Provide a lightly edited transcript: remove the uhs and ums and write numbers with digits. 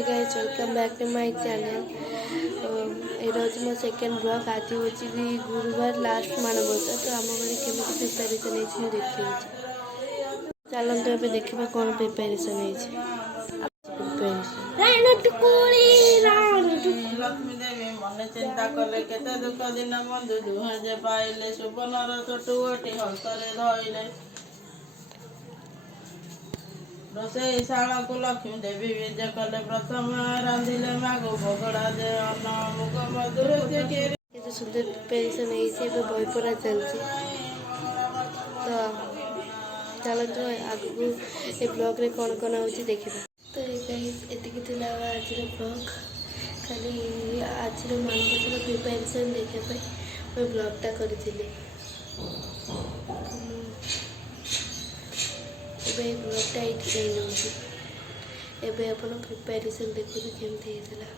Hey guys welcome back to my channel. ये मो second blog आज हूँ गुरुवार लास्ट मानवता तो आम घर केमी प्रिपेरेसन है देखिए चलते ए देखा कौन प्रिपेरेसन लक्ष्मी देवी मन चिंता कले केते दुख दिन बंधु दुहे पाइले सुबर्णर चटुवटी हस्तरे धइले रोषई शाला को लक्ष्मी देवी विजय कले प्रथम रांधिले मागो भोगड़ा दे अन्न मुग मधुर ये सुंदर प्रिपेरेसन है बही पढ़ा चलती तो चलते आगू ये ब्लॉग रे कौन कौन हो देखा। तो ये आज ब्लॉग खाली आज मानवतार प्रिपेरेसन देखापी मुझे ब्लॉगटा करी ब्लॉगटा ये नौ आप प्रिपेरेसन देखते केमती होता।